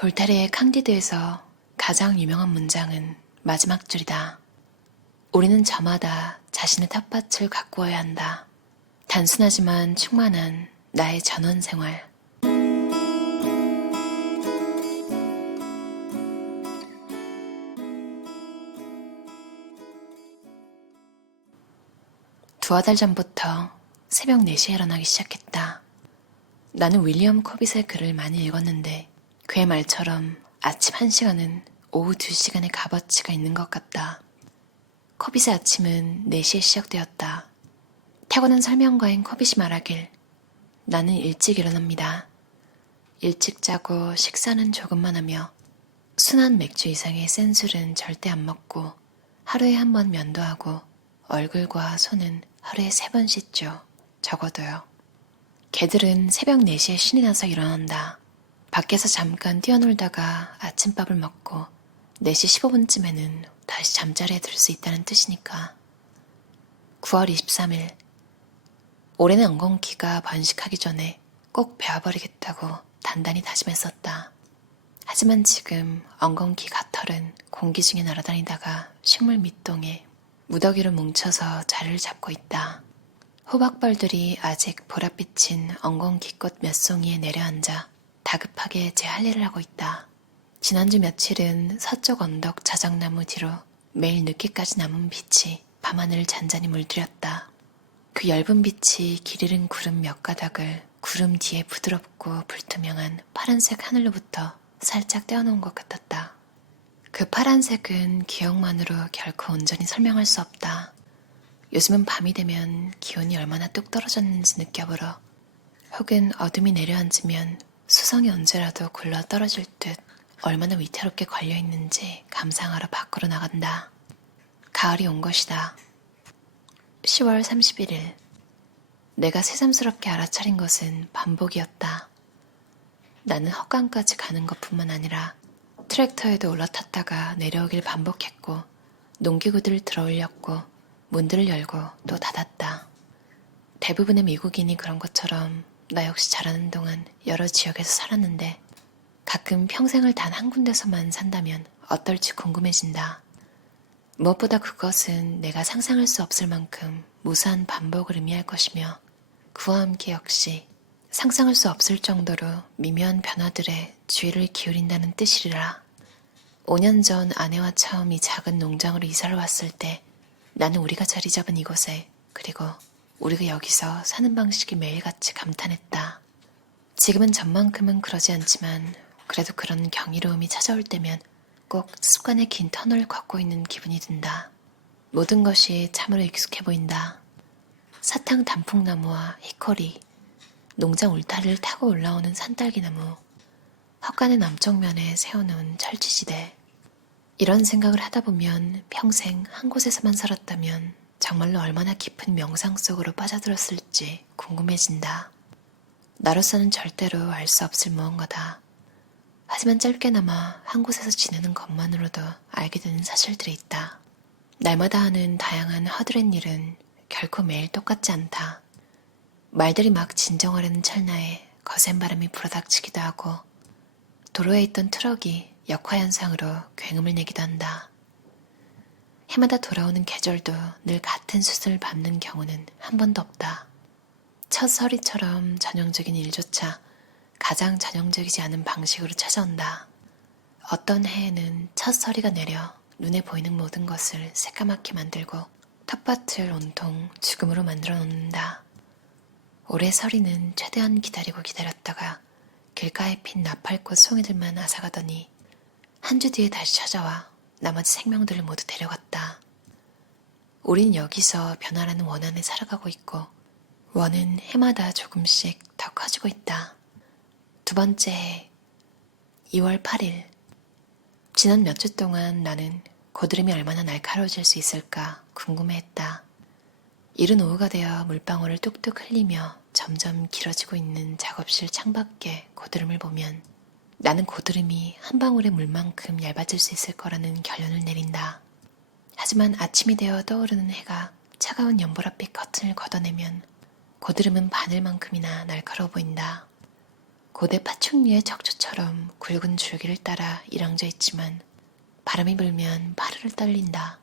볼테르의 캉디드에서 가장 유명한 문장은 마지막 줄이다. 우리는 저마다 자신의 텃밭을 가꾸어야 한다. 단순하지만 충만한 나의 전원 생활. 두어 달 전부터 새벽 4시에 일어나기 시작했다. 나는 윌리엄 코빗의 글을 많이 읽었는데 그의 말처럼 아침 1시간은 오후 2시간의 값어치가 있는 것 같다. 코빗의 아침은 4시에 시작되었다. 타고난 설명가인 코빗이 말하길 나는 일찍 일어납니다. 일찍 자고 식사는 조금만 하며 순한 맥주 이상의 센 술은 절대 안 먹고 하루에 한 번 면도하고 얼굴과 손은 하루에 3번 씻죠. 적어도요. 개들은 새벽 4시에 신이 나서 일어난다. 밖에서 잠깐 뛰어놀다가 아침밥을 먹고 4시 15분쯤에는 다시 잠자리에 들 수 있다는 뜻이니까. 9월 23일. 올해는 엉겅퀴가 번식하기 전에 꼭 베어버리겠다고 단단히 다짐했었다. 하지만 지금 엉겅퀴 가털은 공기 중에 날아다니다가 식물 밑동에 무더기로 뭉쳐서 자리를 잡고 있다. 호박벌들이 아직 보랏빛인 엉겅퀴꽃 몇 송이에 내려앉아 다급하게 제 할 일을 하고 있다. 지난주 며칠은 서쪽 언덕 자작나무 뒤로 매일 늦게까지 남은 빛이 밤하늘을 잔잔히 물들였다. 그 엷은 빛이 길 잃은 구름 몇 가닥을 구름 뒤에 부드럽고 불투명한 파란색 하늘로부터 살짝 떼어놓은 것 같았다. 그 파란색은 기억만으로 결코 온전히 설명할 수 없다. 요즘은 밤이 되면 기온이 얼마나 뚝 떨어졌는지 느껴보러 혹은 어둠이 내려앉으면 수성이 언제라도 굴러 떨어질 듯 얼마나 위태롭게 걸려있는지 감상하러 밖으로 나간다. 가을이 온 것이다. 10월 31일. 내가 새삼스럽게 알아차린 것은 반복이었다. 나는 헛간까지 가는 것뿐만 아니라 트랙터에도 올라탔다가 내려오길 반복했고 농기구들을 들어올렸고 문들을 열고 또 닫았다. 대부분의 미국인이 그런 것처럼 나 역시 자라는 동안 여러 지역에서 살았는데 가끔 평생을 단 한 군데서만 산다면 어떨지 궁금해진다. 무엇보다 그것은 내가 상상할 수 없을 만큼 무수한 반복을 의미할 것이며 그와 함께 역시 상상할 수 없을 정도로 미묘한 변화들에 주의를 기울인다는 뜻이리라. 5년 전 아내와 처음 이 작은 농장으로 이사를 왔을 때 나는 우리가 자리 잡은 이곳에 그리고 우리가 여기서 사는 방식이 매일같이 감탄했다. 지금은 전만큼은 그러지 않지만 그래도 그런 경이로움이 찾아올 때면 꼭 습관의 긴 터널을 걷고 있는 기분이 든다. 모든 것이 참으로 익숙해 보인다. 사탕 단풍나무와 히코리, 농장 울타리를 타고 올라오는 산딸기나무, 헛간의 남쪽면에 세워놓은 철지지대. 이런 생각을 하다 보면 평생 한 곳에서만 살았다면 정말로 얼마나 깊은 명상 속으로 빠져들었을지 궁금해진다. 나로서는 절대로 알 수 없을 무언가다. 하지만 짧게나마 한 곳에서 지내는 것만으로도 알게 되는 사실들이 있다. 날마다 하는 다양한 허드렛 일은 결코 매일 똑같지 않다. 말들이 막 진정하려는 찰나에 거센 바람이 불어닥치기도 하고 도로에 있던 트럭이 역화현상으로 굉음을 내기도 한다. 해마다 돌아오는 계절도 늘 같은 수순을 밟는 경우는 한 번도 없다. 첫 서리처럼 전형적인 일조차 가장 전형적이지 않은 방식으로 찾아온다. 어떤 해에는 첫 서리가 내려 눈에 보이는 모든 것을 새까맣게 만들고 텃밭을 온통 죽음으로 만들어 놓는다. 올해 서리는 최대한 기다리고 기다렸다가 길가에 핀 나팔꽃 송이들만 앗아가더니 한 주 뒤에 다시 찾아와 나머지 생명들을 모두 데려갔다. 우린 여기서 변화라는 원 안에 살아가고 있고 원은 해마다 조금씩 더 커지고 있다. 두 번째 해 2월 8일. 지난 몇 주 동안 나는 고드름이 얼마나 날카로워질 수 있을까 궁금해했다. 이른 오후가 되어 물방울을 뚝뚝 흘리며 점점 길어지고 있는 작업실 창밖에 고드름을 보면 나는 고드름이 한 방울의 물만큼 얇아질 수 있을 거라는 결론을 내린다. 하지만 아침이 되어 떠오르는 해가 차가운 연보라빛 커튼을 걷어내면 고드름은 바늘만큼이나 날카로워 보인다. 고대 파충류의 척추처럼 굵은 줄기를 따라 일렁져 있지만 바람이 불면 파르르 떨린다.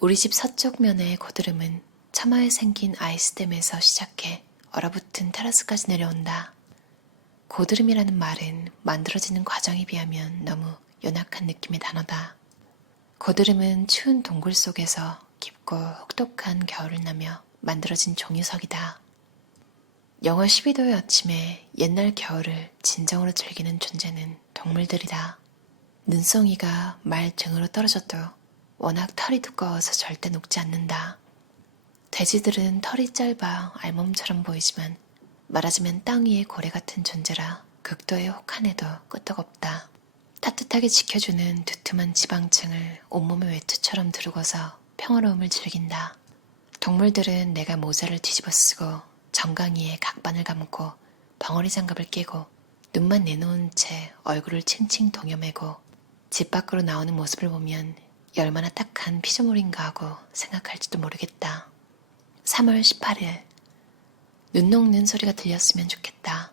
우리 집 서쪽 면의 고드름은 처마에 생긴 아이스댐에서 시작해 얼어붙은 테라스까지 내려온다. 고드름이라는 말은 만들어지는 과정에 비하면 너무 연약한 느낌의 단어다. 고드름은 추운 동굴 속에서 깊고 혹독한 겨울을 나며 만들어진 종유석이다. 영하 12도의 아침에 옛날 겨울을 진정으로 즐기는 존재는 동물들이다. 눈송이가 말 등으로 떨어져도 워낙 털이 두꺼워서 절대 녹지 않는다. 돼지들은 털이 짧아 알몸처럼 보이지만 말하자면 땅 위의 고래 같은 존재라 극도의 혹한에도 끄떡없다. 따뜻하게 지켜주는 두툼한 지방층을 온몸의 외투처럼 두르고서 평화로움을 즐긴다. 동물들은 내가 모자를 뒤집어 쓰고 정강이에 각반을 감고 벙어리 장갑을 끼고 눈만 내놓은 채 얼굴을 칭칭 동여매고 집 밖으로 나오는 모습을 보면 얼마나 딱한 피조물인가 하고 생각할지도 모르겠다. 3월 18일 눈 녹는 소리가 들렸으면 좋겠다.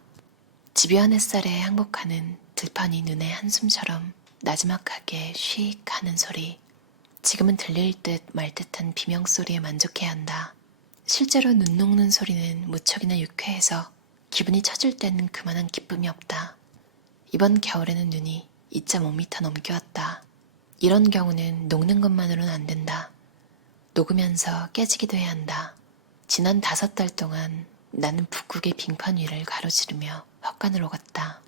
집요한 햇살에 항복하는 들판이 눈의 한숨처럼 나지막하게 쉬익 하는 소리. 지금은 들릴 듯 말 듯한 비명소리에 만족해야 한다. 실제로 눈 녹는 소리는 무척이나 유쾌해서 기분이 처질 때는 그만한 기쁨이 없다. 이번 겨울에는 눈이 2.5m 넘게 왔다. 이런 경우는 녹는 것만으로는 안 된다. 녹으면서 깨지기도 해야 한다. 지난 5달 동안 나는 북극의 빙판 위를 가로지르며 헛간을 오갔다.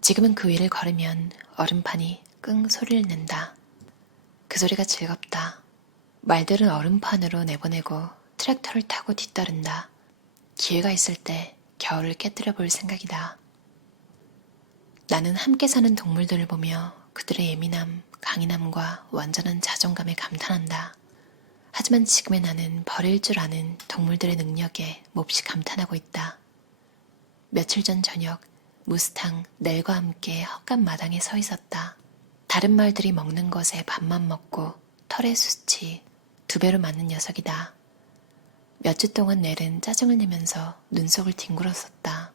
지금은 그 위를 걸으면 얼음판이 끙 소리를 낸다. 그 소리가 즐겁다. 말들은 얼음판으로 내보내고 트랙터를 타고 뒤따른다. 기회가 있을 때 겨울을 깨뜨려 볼 생각이다. 나는 함께 사는 동물들을 보며 그들의 예민함, 강인함과 완전한 자존감에 감탄한다. 하지만 지금의 나는 버릴 줄 아는 동물들의 능력에 몹시 감탄하고 있다. 며칠 전 저녁 무스탕 넬과 함께 헛간 마당에 서 있었다. 다른 말들이 먹는 것에 밥만 먹고 털의 수치 2배로 많은 녀석이다. 몇 주 동안 넬은 짜증을 내면서 눈속을 뒹굴었었다.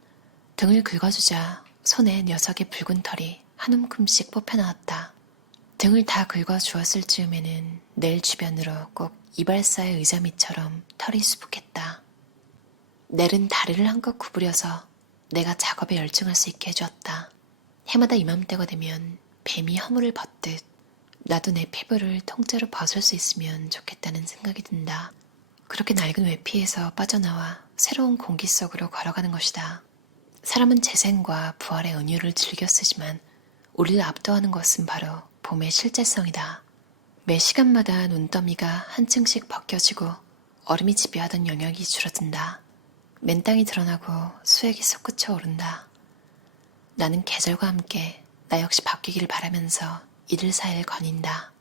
등을 긁어주자 손에 녀석의 붉은 털이 한 움큼씩 뽑혀나왔다. 등을 다 긁어주었을 즈음에는 넬 주변으로 꼭 이발사의 의자밑처럼 털이 수북했다. 넬은 다리를 한껏 구부려서 내가 작업에 열중할 수 있게 해주었다. 해마다 이맘때가 되면 뱀이 허물을 벗듯 나도 내 피부를 통째로 벗을 수 있으면 좋겠다는 생각이 든다. 그렇게 낡은 외피에서 빠져나와 새로운 공기 속으로 걸어가는 것이다. 사람은 재생과 부활의 은유를 즐겨 쓰지만 우리를 압도하는 것은 바로 봄의 실제성이다. 매 시간마다 눈더미가 한 층씩 벗겨지고 얼음이 지배하던 영역이 줄어든다. 맨땅이 드러나고 수액이 솟구쳐 오른다. 나는 계절과 함께 나 역시 바뀌기를 바라면서 이들 사이를 거닌다.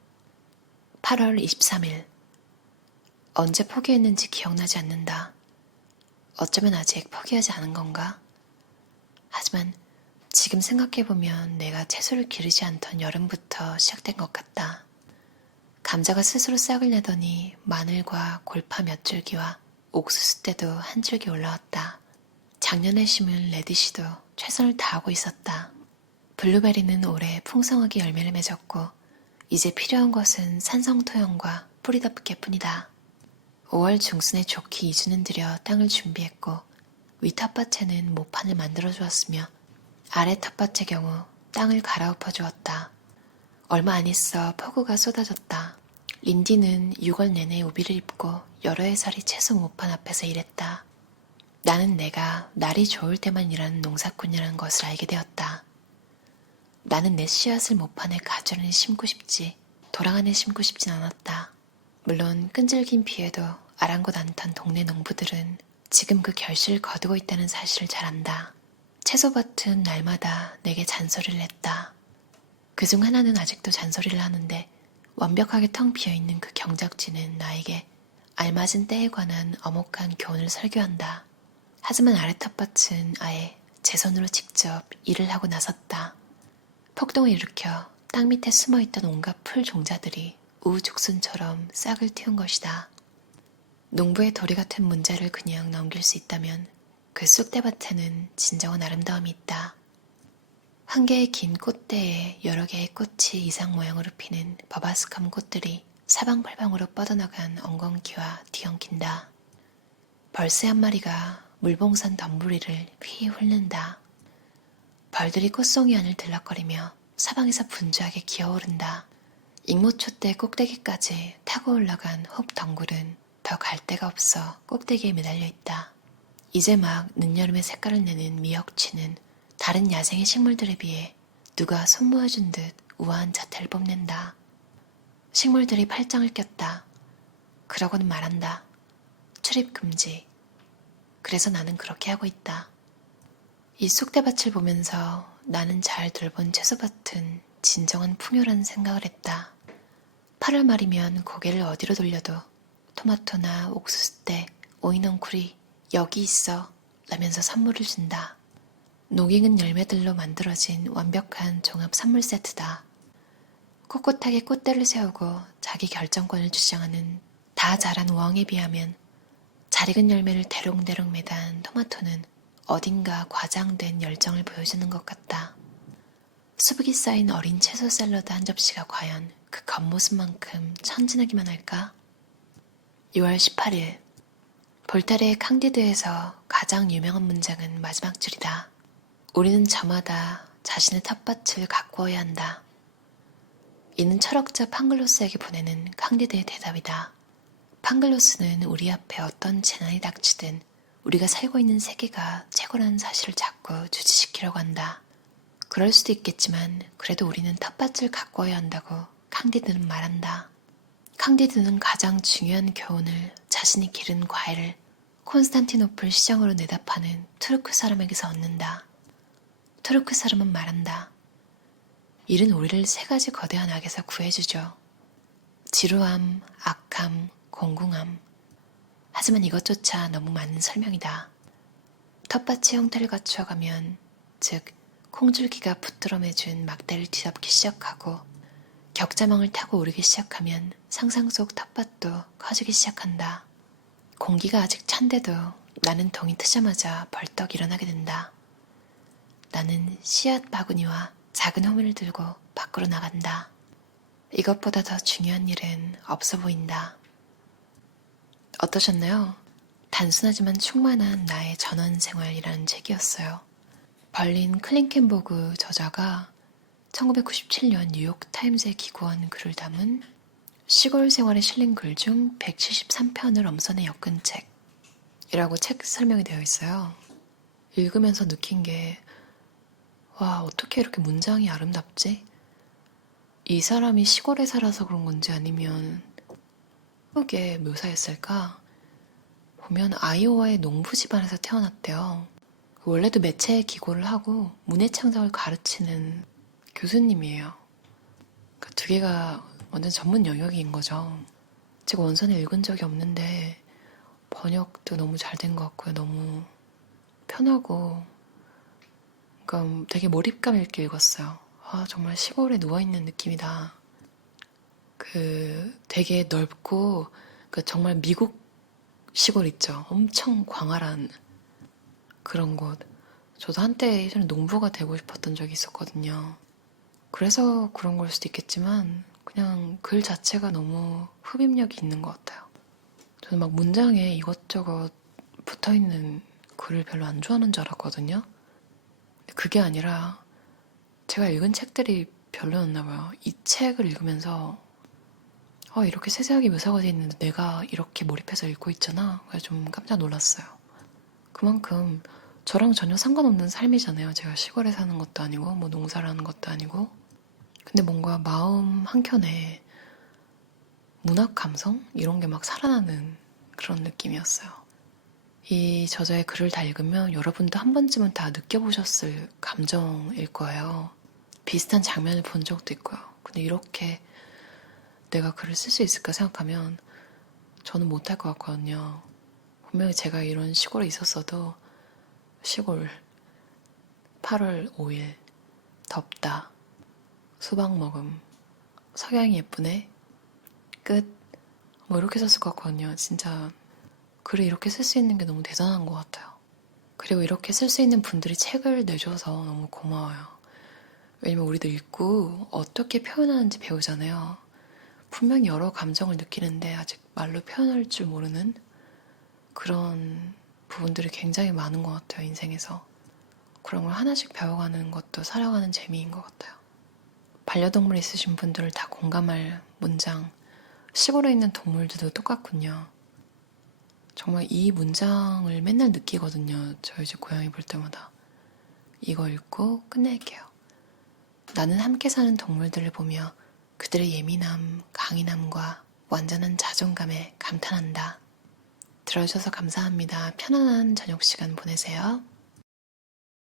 8월 23일 언제 포기했는지 기억나지 않는다. 어쩌면 아직 포기하지 않은 건가? 하지만 지금 생각해보면 내가 채소를 기르지 않던 여름부터 시작된 것 같다. 감자가 스스로 싹을 내더니 마늘과 골파 몇 줄기와 옥수수 때도 한 줄기 올라왔다. 작년에 심은 레디시도 최선을 다하고 있었다. 블루베리는 올해 풍성하게 열매를 맺었고 이제 필요한 것은 산성토형과 뿌리 덮개뿐이다. 5월 중순에 좋게 2주는 들여 땅을 준비했고 위 텃밭에는 모판을 만들어 주었으며 아래 텃밭의 경우 땅을 갈아엎어 주었다. 얼마 안 있어 폭우가 쏟아졌다. 린디는 6월 내내 우비를 입고 여러 해살이 채소 모판 앞에서 일했다. 나는 내가 날이 좋을 때만 일하는 농사꾼이라는 것을 알게 되었다. 나는 내 씨앗을 모판에 가지런히 심고 싶지 도랑 안에 심고 싶진 않았다. 물론 끈질긴 비에도 아랑곳 않던 동네 농부들은 지금 그 결실을 거두고 있다는 사실을 잘 안다. 채소밭은 날마다 내게 잔소리를 했다. 그중 하나는 아직도 잔소리를 하는데 완벽하게 텅 비어있는 그 경작지는 나에게 알맞은 때에 관한 어목한 교훈을 설교한다. 하지만 아래 텃밭은 아예 제 손으로 직접 일을 하고 나섰다. 폭동을 일으켜 땅 밑에 숨어있던 온갖 풀 종자들이 우후죽순처럼 싹을 틔운 것이다. 농부의 도리 같은 문제를 그냥 넘길 수 있다면 그 쑥대밭에는 진정한 아름다움이 있다. 한 개의 긴 꽃대에 여러 개의 꽃이 이상 모양으로 피는 버바스컴 꽃들이 사방팔방으로 뻗어나간 엉겅퀴와 뒤엉킨다. 벌새 한 마리가 물봉선 덤부리를 휘 훑는다. 벌들이 꽃송이 안을 들락거리며 사방에서 분주하게 기어오른다. 익모초대 꼭대기까지 타고 올라간 혹 덩굴은 더 갈 데가 없어 꼭대기에 매달려 있다. 이제 막 늦여름의 색깔을 내는 미역치는 다른 야생의 식물들에 비해 누가 손모아준 듯 우아한 자태를 뽐낸다. 식물들이 팔짱을 꼈다. 그러고는 말한다. 출입 금지. 그래서 나는 그렇게 하고 있다. 이 쑥대밭을 보면서 나는 잘 돌본 채소밭은 진정한 풍요라는 생각을 했다. 8월 말이면 고개를 어디로 돌려도 토마토나 옥수수대, 오이넝쿨이 여기 있어 라면서 선물을 준다. 녹익은 열매들로 만들어진 완벽한 종합 선물 세트다. 꼿꼿하게 꽃대를 세우고 자기 결정권을 주장하는 다 자란 우엉에 비하면 잘 익은 열매를 대롱대롱 매단 토마토는 어딘가 과장된 열정을 보여주는 것 같다. 수북이 쌓인 어린 채소 샐러드 한 접시가 과연 그 겉모습만큼 천진하기만 할까? 6월 18일 볼타레의 캉디드에서 가장 유명한 문장은 마지막 줄이다. 우리는 저마다 자신의 텃밭을 가꾸어야 한다. 이는 철학자 팡글로스에게 보내는 캉디드의 대답이다. 팡글로스는 우리 앞에 어떤 재난이 닥치든 우리가 살고 있는 세계가 최고라는 사실을 자꾸 주지시키려고 한다. 그럴 수도 있겠지만 그래도 우리는 텃밭을 가꾸어야 한다고 캉디드는 말한다. 캉디드는 가장 중요한 교훈을 자신이 기른 과일을 콘스탄티노플 시장으로 내다 파는 투르크 사람에게서 얻는다. 투르크 사람은 말한다. 일은 우리를 세 가지 거대한 악에서 구해주죠. 지루함, 악함, 공궁함. 하지만 이것조차 너무 많은 설명이다. 텃밭의 형태를 갖추어가면, 즉 콩줄기가 부드러매준 막대를 뒤덮기 시작하고 격자망을 타고 오르기 시작하면 상상 속 텃밭도 커지기 시작한다. 공기가 아직 찬데도 나는 동이 트자마자 벌떡 일어나게 된다. 나는 씨앗 바구니와 작은 호미를 들고 밖으로 나간다. 이것보다 더 중요한 일은 없어 보인다. 어떠셨나요? 단순하지만 충만한 나의 전원 생활이라는 책이었어요. 벌린 클린켄보그 저자가 1997년 뉴욕타임스에 기고한 글을 담은 시골 생활에 실린 글 중 173편을 엄선해 엮은 책이라고 책 설명이 되어 있어요. 읽으면서 느낀 게 와, 어떻게 이렇게 문장이 아름답지? 이 사람이 시골에 살아서 그런 건지 아니면 어떻게 묘사했을까? 보면 아이오와의 농부 집안에서 태어났대요. 원래도 매체에 기고를 하고 문해창작을 가르치는 교수님이에요. 그 두 개가 완전 전문 영역인 거죠. 제가 원서는 읽은 적이 없는데 번역도 너무 잘 된 것 같고요. 너무 편하고 그러니까 되게 몰입감 있게 읽었어요. 아, 정말 시골에 누워있는 느낌이다. 되게 넓고 정말 미국 시골 있죠. 엄청 광활한 그런 곳. 저도 한때 예전에 농부가 되고 싶었던 적이 있었거든요. 그래서 그런 걸 수도 있겠지만 그냥 글 자체가 너무 흡입력이 있는 것 같아요. 저는 막 문장에 이것저것 붙어있는 글을 별로 안 좋아하는 줄 알았거든요. 그게 아니라 제가 읽은 책들이 별로였나 봐요. 이 책을 읽으면서 이렇게 세세하게 묘사가 돼 있는데 내가 이렇게 몰입해서 읽고 있잖아. 그래서 좀 깜짝 놀랐어요. 그만큼 저랑 전혀 상관없는 삶이잖아요. 제가 시골에 사는 것도 아니고 뭐 농사를 하는 것도 아니고. 근데 뭔가 마음 한켠에 문학 감성? 이런 게 막 살아나는 그런 느낌이었어요. 이 저자의 글을 다 읽으면 여러분도 한 번쯤은 다 느껴보셨을 감정일 거예요. 비슷한 장면을 본 적도 있고요. 근데 이렇게 내가 글을 쓸 수 있을까 생각하면 저는 못할 것 같거든요. 분명히 제가 이런 시골에 있었어도 시골 8월 5일 덥다 수박 먹음 석양이 예쁘네 끝 뭐 이렇게 썼을 것 같거든요. 진짜 글을 이렇게 쓸 수 있는 게 너무 대단한 것 같아요. 그리고 이렇게 쓸 수 있는 분들이 책을 내줘서 너무 고마워요. 왜냐면 우리도 읽고 어떻게 표현하는지 배우잖아요. 분명히 여러 감정을 느끼는데 아직 말로 표현할 줄 모르는 그런 부분들이 굉장히 많은 것 같아요, 인생에서. 그런 걸 하나씩 배워가는 것도 살아가는 재미인 것 같아요. 반려동물 있으신 분들 다 공감할 문장, 시골에 있는 동물들도 똑같군요. 정말 이 문장을 맨날 느끼거든요. 저희 집 고양이 볼 때마다. 이거 읽고 끝낼게요. 나는 함께 사는 동물들을 보며 그들의 예민함, 강인함과 완전한 자존감에 감탄한다. 들어주셔서 감사합니다. 편안한 저녁 시간 보내세요.